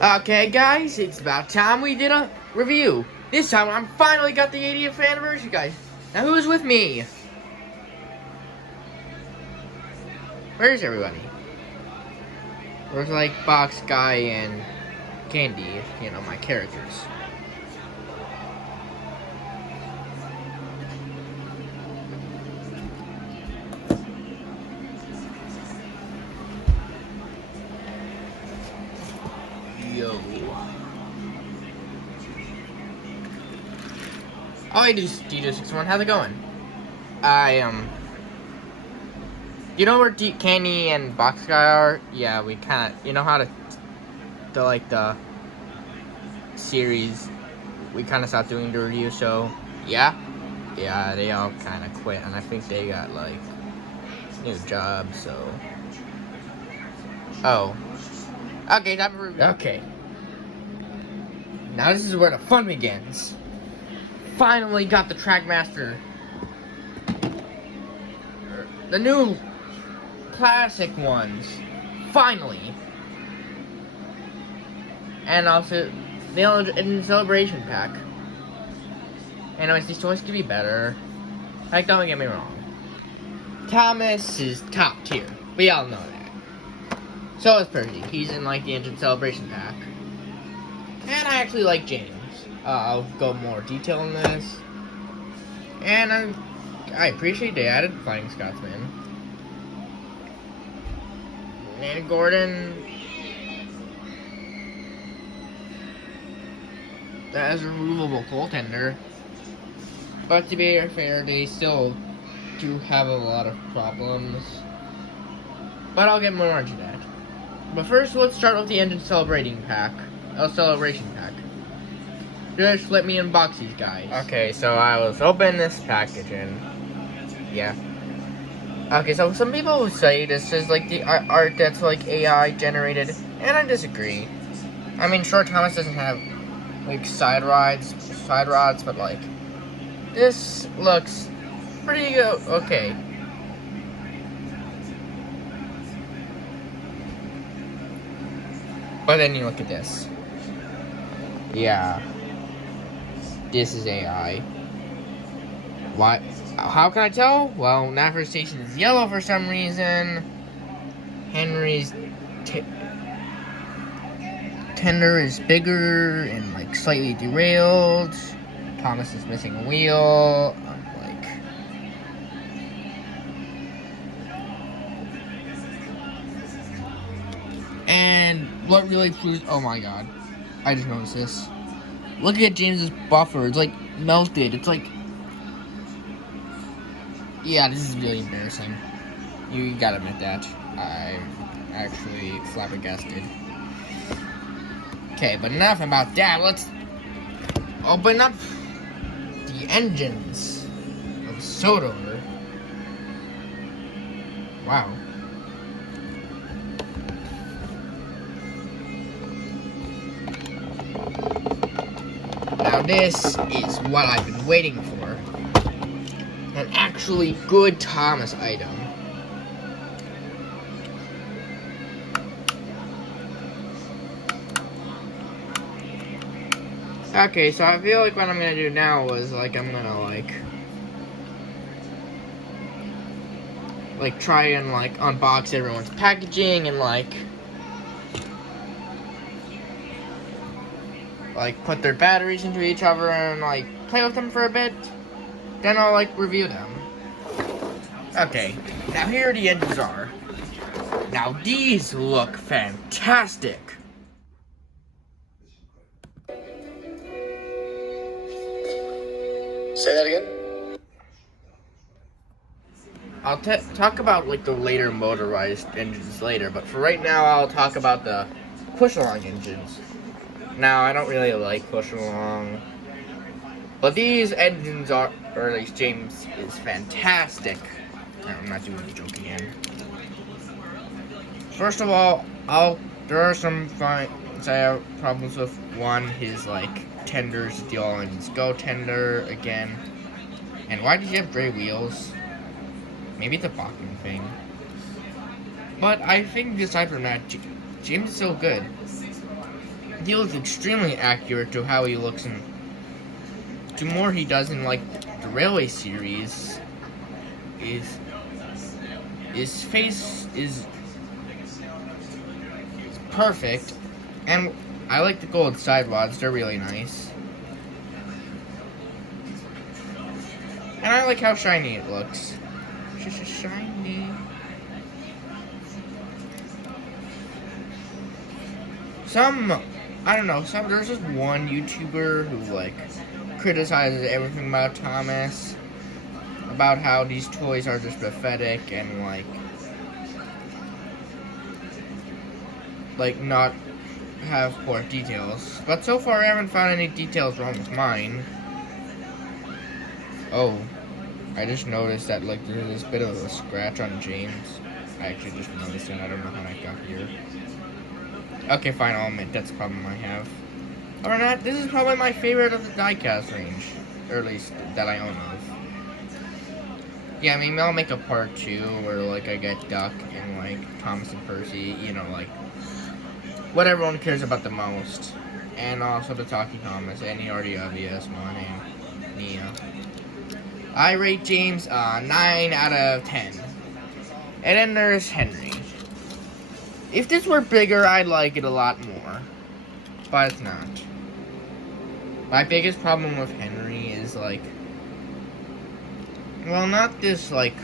Okay, guys, it's about time we did a review. This time, I finally got the 80th anniversary, guys. Now, who's with me? Where's everybody? Where's, like, Box Guy and Candy, you know, my characters. Yo. Oh, hey, DJ61, how's it going? You know where Candy and Box Guy are? Yeah, we kinda, you know how the series, we kinda stopped doing the review show? Yeah? Yeah, they all kinda quit, and I think they got, like, new jobs, so. Oh. Okay, time for review. Okay. Now this is where the fun begins. Finally got the trackmaster. The new classic ones. Finally. And also in the celebration pack. Anyways, these toys could be better. Like, don't get me wrong. Thomas is top tier. We all know that. So is Percy. He's in like the engine celebration pack. And I actually like James. I'll go more detail on this. And I appreciate they added Flying Scotsman. And Gordon. That is a removable goaltender. But to be fair, they still do have a lot of problems. But I'll get more into that. But first, let's start with the engine celebration pack. Just let me unbox these guys. Okay, so I was opening this package and yeah. Okay, so some people will say this is like the art that's like AI generated, and I disagree. I mean, sure, Thomas doesn't have like side rods, but like this looks pretty good. Okay. But then you look at this. Yeah. This is AI. What? How can I tell? Well, Navigation Station is yellow for some reason. Henry's tender is bigger and like slightly derailed. Thomas is missing a wheel. And what really proves? Oh my god! I just noticed this. Look at James's buffer. It's like melted. It's like, yeah, this is really embarrassing. You gotta admit that. I'm actually flabbergasted. Okay, but enough about that. Let's open up the engines of Sodor. Wow. Now this is what I've been waiting for. An actually good Thomas item. Okay, so I feel like what I'm gonna do now is like I'm gonna like try and like unbox everyone's packaging and like put their batteries into each other and like play with them for a bit. Then I'll like review them. Okay, now here the engines are. Now these look fantastic. Say that again? I'll talk about like the later motorized engines later, but for right now I'll talk about the push-along engines. Now I don't really like push-along, but these engines are, or at least James is fantastic. I'm not doing the joke again. First of all, there are some things I have problems with. One, his like tenders, the all engines go tender again. And why did you have gray wheels? Maybe it's a Bachman thing. But I think aside from that, James is so good. he looks extremely accurate to how he looks in, to more he does in like the Railway series. His face is perfect, and I like the gold side rods, they're really nice. And I like how shiny it looks. Shiny. There's just one YouTuber who like criticizes everything about Thomas, about how these toys are just pathetic and like not have poor details. But so far I haven't found any details wrong with mine. Oh, I just noticed that like there's this bit of a scratch on James. I actually just noticed it, I don't know how I got here. Okay, fine, I'll admit that's a problem I have. Other than that, this is probably my favorite of the diecast range, or at least that I own of. Yeah, I mean, I'll make a part 2 where like I get Duck and like Thomas and Percy, you know, like what everyone cares about the most. And also the Talking Thomas and the already obvious one and Nia. I rate James 9 out of 10. And then there's Henry. If this were bigger, I'd like it a lot more. But it's not. My biggest problem with Henry is like, well, not this like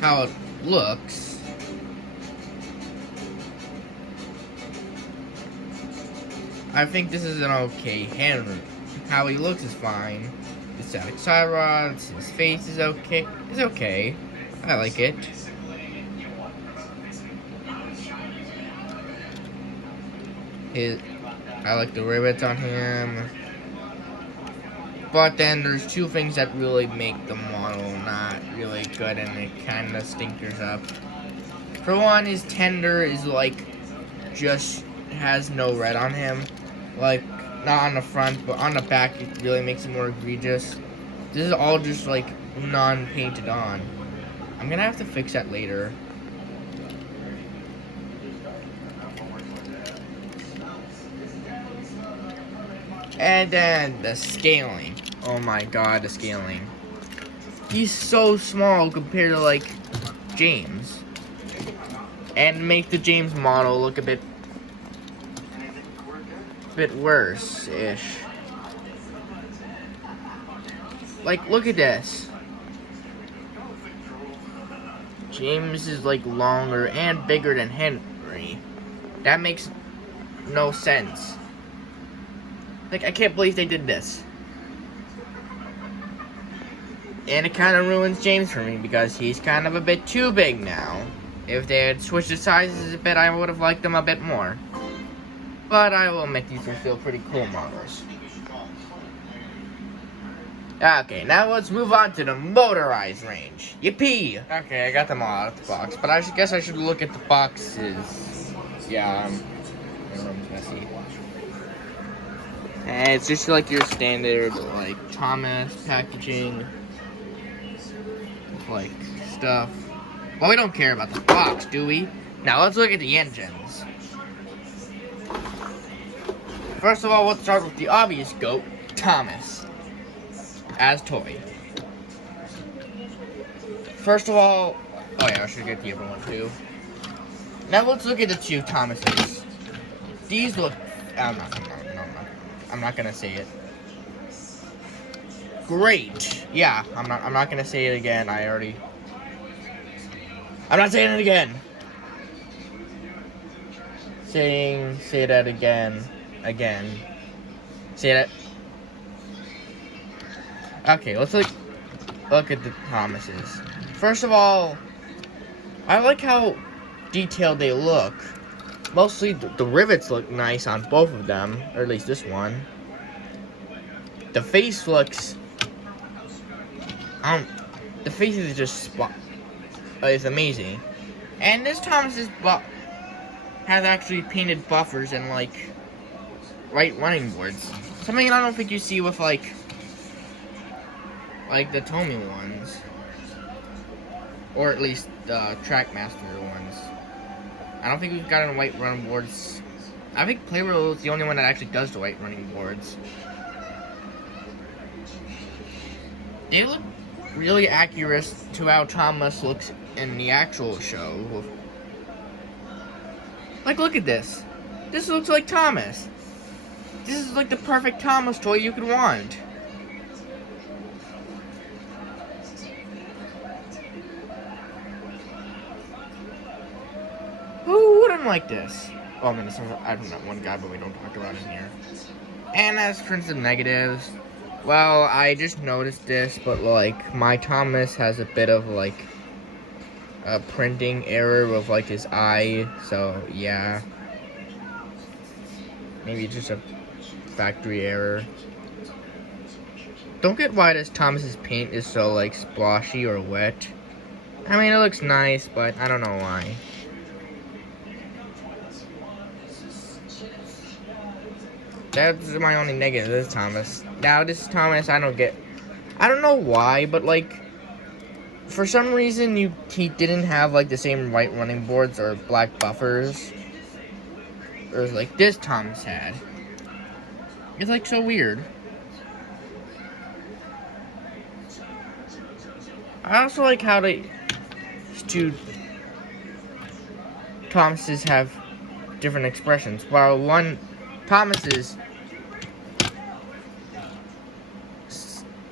how it looks. I think this is an okay Henry. How he looks is fine. The static side rods, his face is okay. It's okay. I like it. I like the rivets on him. But then there's two things that really make the model not really good and it kind of stinkers up. For one, his tender is like just has no red on him. Like not on the front, but on the back it really makes it more egregious. This is all just like non-painted on. I'm gonna have to fix that later. And then the scaling. Oh my god, the scaling. He's so small compared to like James. And make the James model look a bit worse-ish. Like, look at this. James is like longer and bigger than Henry. That makes no sense. Like, I can't believe they did this. And it kind of ruins James for me because he's kind of a bit too big now. If they had switched the sizes a bit, I would have liked them a bit more. But I will admit these are still pretty cool models. Okay, now let's move on to the motorized range. Yippee! Okay, I got them all out of the box, but I guess I should look at the boxes. Yeah, my room's messy. And it's just like your standard, like, Thomas packaging, like, stuff. Well, we don't care about the box, do we? Now, let's look at the engines. First of all, let's start with the obvious GOAT, Thomas, as toy. First of all, oh yeah, I should get the other one too. Now, let's look at the two Thomases. These look, I'm not gonna say it. Great. Yeah, I'm not gonna say it again. I'm not saying it again. Say that again. Say that. Okay, let's look at the Thomases. First of all, I like how detailed they look. Mostly the rivets look nice on both of them, or at least this one. The face looks, the face is just it's amazing. And this Thomas's has actually painted buffers and like right running boards. Something I don't think you see with like the Tomy ones, or at least the Trackmaster ones. I don't think we've gotten white run boards I think Playroll is the only one that actually does the white running boards. They look really accurate to how Thomas looks in the actual show. Like, look at this. This looks like Thomas. This is like the perfect Thomas toy you could want. Who wouldn't like this? Oh, I mean, I don't know, one guy, but we don't talk about him here. And as for the negatives, well, I just noticed this, but like, my Thomas has a bit of like a printing error with like his eye, so yeah. Maybe just a factory error. Don't get why this Thomas's paint is so like splotchy or wet. I mean, it looks nice, but I don't know why. That's my only negative, this Thomas. Now, this Thomas, I don't know why, but like, for some reason, he didn't have like the same white running boards or black buffers. Or like this Thomas had. It's like so weird. I also like how the two Thomases have different expressions. While one Thomas's,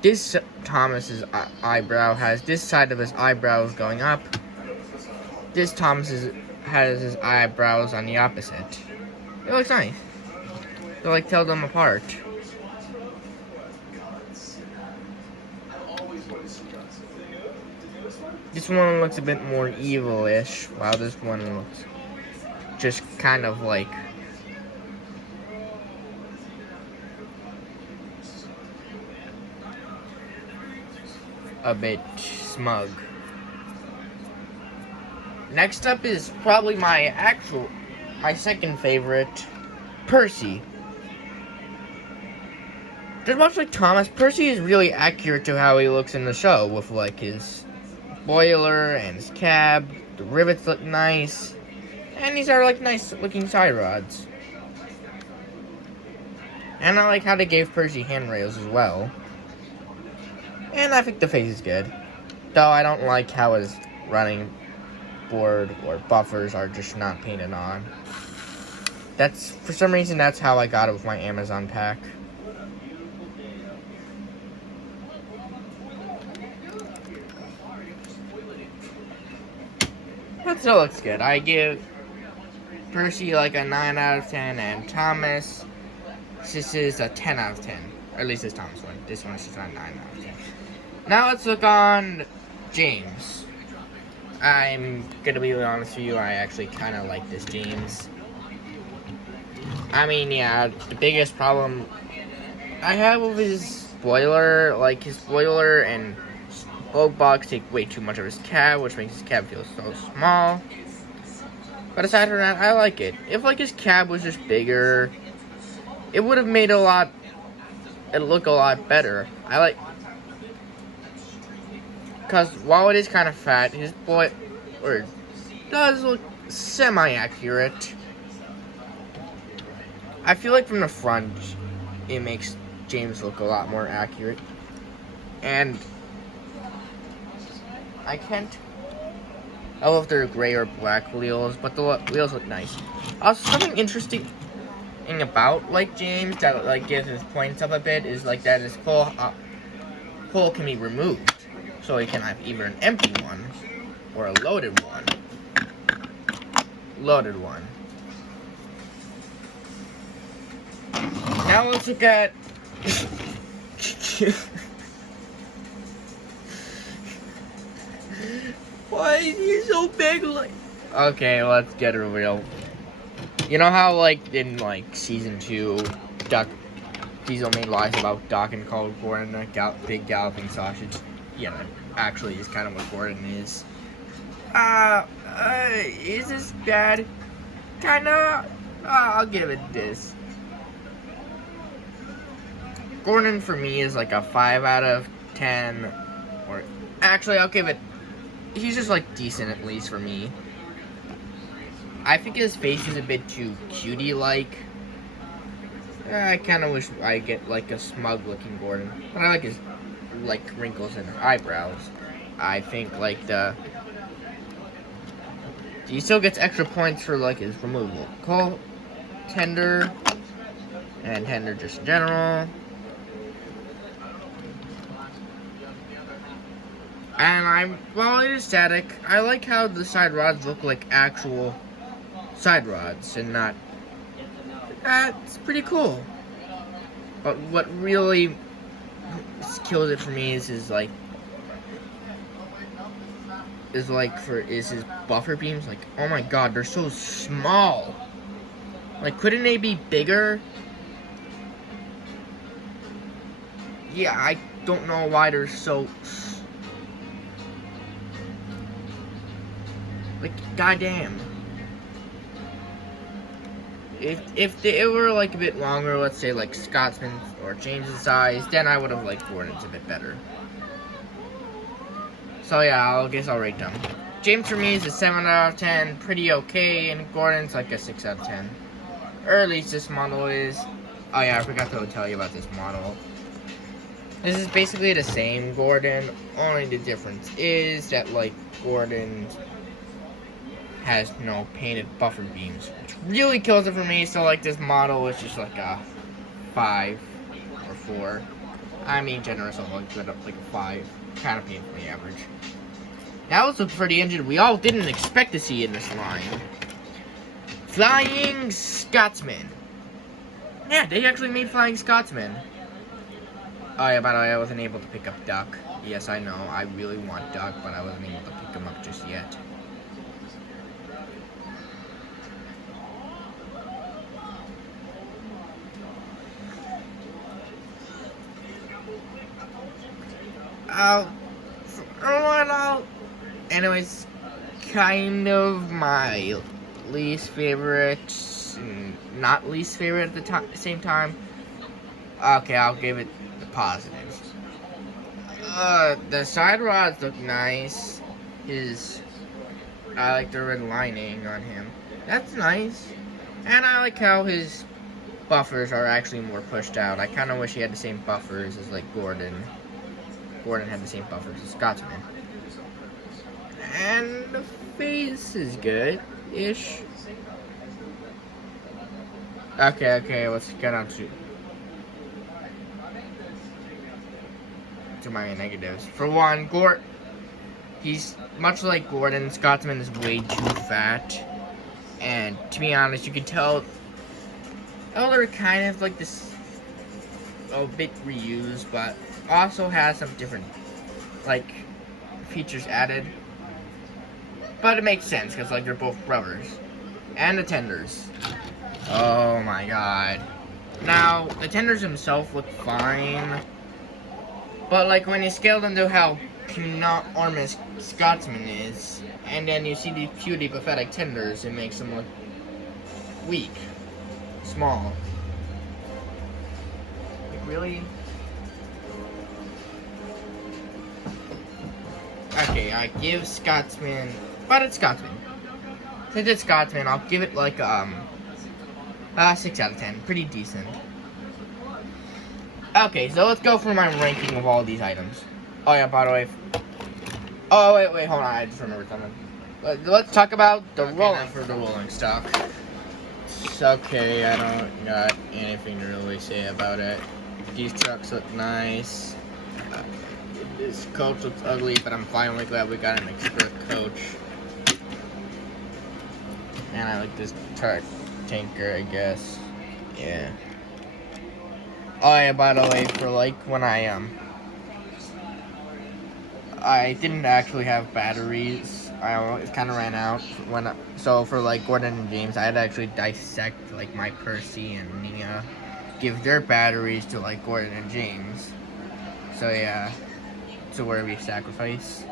this Thomas's eyebrow has this side of his eyebrows going up. This Thomas's has his eyebrows on the opposite. It looks nice. To like tell them apart. This one looks a bit more evil-ish, while this one looks just kind of like a bit smug. Next up is probably my second favorite, Percy. Just much like Thomas, Percy is really accurate to how he looks in the show, with like his spoiler and his cab. The rivets look nice, and these are like nice looking side rods. And I like how they gave Percy handrails as well. And I think the face is good, though I don't like how his running board or buffers are just not painted on. That's, for some reason, that's how I got it with my Amazon pack. That still looks good. I give Percy like a 9 out of 10, and Thomas, this is a 10 out of 10. Or at least this Thomas one. This one's just a 9 out of 10. Now let's look on James. I'm gonna be honest with you, I actually kind of like this James. I mean, yeah, the biggest problem I have with his spoiler, like his spoiler and bulk box take way too much of his cab, which makes his cab feel so small. But aside from that, I like it. If like his cab was just bigger, it would have made it look a lot better. Because while it is kind of fat, his spoiler does look semi-accurate. I feel like from the front, it makes James look a lot more accurate. And I don't know if they're gray or black wheels, but the wheels look nice. Also, something interesting about like James that like gives his points up a bit is like that his hole can be removed, so he can have either an empty one or a loaded one. Now let's look at why is he so big? Like, okay, let's get it real. You know how like in like season 2, Diesel made lies about Doc and called Gordon a big galloping sausage? Yeah, that actually is kind of what Gordon is. Is this bad? Kinda. I'll give it this. Gordon for me is like a 5 out of 10, or actually I'll give it. He's just like decent at least for me. I think his face is a bit too cutie-like. I kind of wish I get like a smug-looking Gordon, but I like his like wrinkles and eyebrows. I think like he still gets extra points for like his removal. Call tender and tender just in general. And well, it is static. I like how the side rods look like actual side rods and not. It's pretty cool. But what really kills it for me is his his buffer beams. Like, oh my god, they're so small. Like, couldn't they be bigger? Yeah, I don't know why they're so. Like, goddamn. If it were like a bit longer, let's say like Scotsman or James's size, then I would have liked Gordon's a bit better. So yeah, I guess I'll rate them. James for me is a 7 out of 10, pretty okay, and Gordon's like a 6 out of 10. Or at least this model is. Oh yeah, I forgot to tell you about this model. This is basically the same Gordon, only the difference is that like Gordon has no painted buffer beams, which really kills it for me. So like this model is just like a 5 or 4. I mean generous, I'll put up like a 5, kind of painfully average. Now let's look for the engine we all didn't expect to see in this line. Flying Scotsman. Yeah, they actually made Flying Scotsman. Oh yeah, by the way, I wasn't able to pick up Duck. Yes, I know, I really want Duck, but I wasn't able to pick him up just yet. Anyways, kind of my least favorite, not least favorite at the same time. Okay, I'll give it the positives. The side rods look nice. I like the red lining on him. That's nice. And I like how his buffers are actually more pushed out. I kind of wish he had the same buffers as like Gordon. Gordon had the same buffers as Scotsman. And the face is good-ish. Okay, let's get on to my negatives. For one, he's much like Gordon. Scotsman is way too fat. And to be honest, you can tell, they're kind of like this, a bit reused, but also has some different, like, features added. But it makes sense, because, like, they're both brothers. And the tenders. Oh my god. Now, the tenders themselves look fine. But, like, when you scale them to how enormous Scotsman is, and then you see these cutie pathetic tenders, it makes them look weak. Small. Like, really? Okay, I give Scotsman, but it's Scotsman. Since it's Scotsman, I'll give it like 6 out of 10. Pretty decent. Okay, so let's go for my ranking of all these items. Oh yeah, by the way. Oh wait, hold on. I just remembered something. Let's talk about the rolling stock. Okay, I don't got anything to really say about it. These trucks look nice. This coach looks ugly, but I'm finally glad we got an extra coach. And I like this truck tanker, I guess. Yeah. Oh yeah, by the way, for like when I didn't actually have batteries. It kind of ran out so for like Gordon and James, I had to actually dissect like my Percy and Nia, give their batteries to like Gordon and James. So yeah, so where we sacrifice.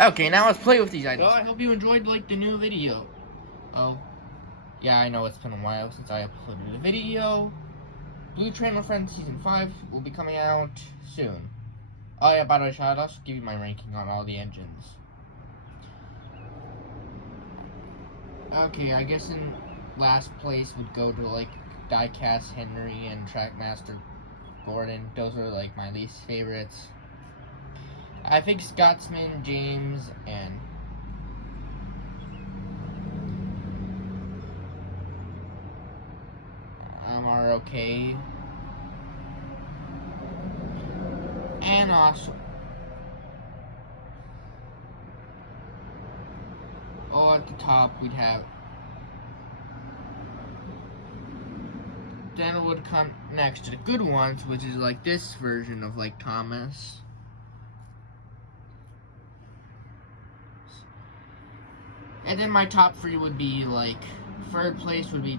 Okay, now let's play with these items. Well, I hope you enjoyed like the new video. Oh, yeah, I know it's been a while since I uploaded a video. Blue Train My Friend Season 5 will be coming out soon. Oh yeah, by the way, I'll also give you my ranking on all the engines. Okay, I guess in last place would go to like Diecast Henry and Trackmaster Gordon. Those are like my least favorites. I think Scotsman, James, and are okay. And also, at the top we'd have. Then it would come next to the good ones, which is like this version of like Thomas. And then my top three would be like, third place would be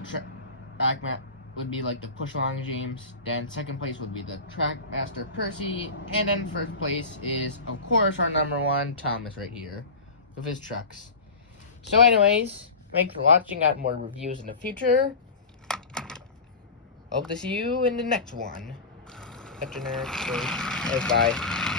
would be like the push along James. Then second place would be the Trackmaster Percy, and then first place is of course our number one Thomas right here with his trucks. So anyways, thanks for watching. Got more reviews in the future. Hope to see you in the next one. Catch you next. Bye.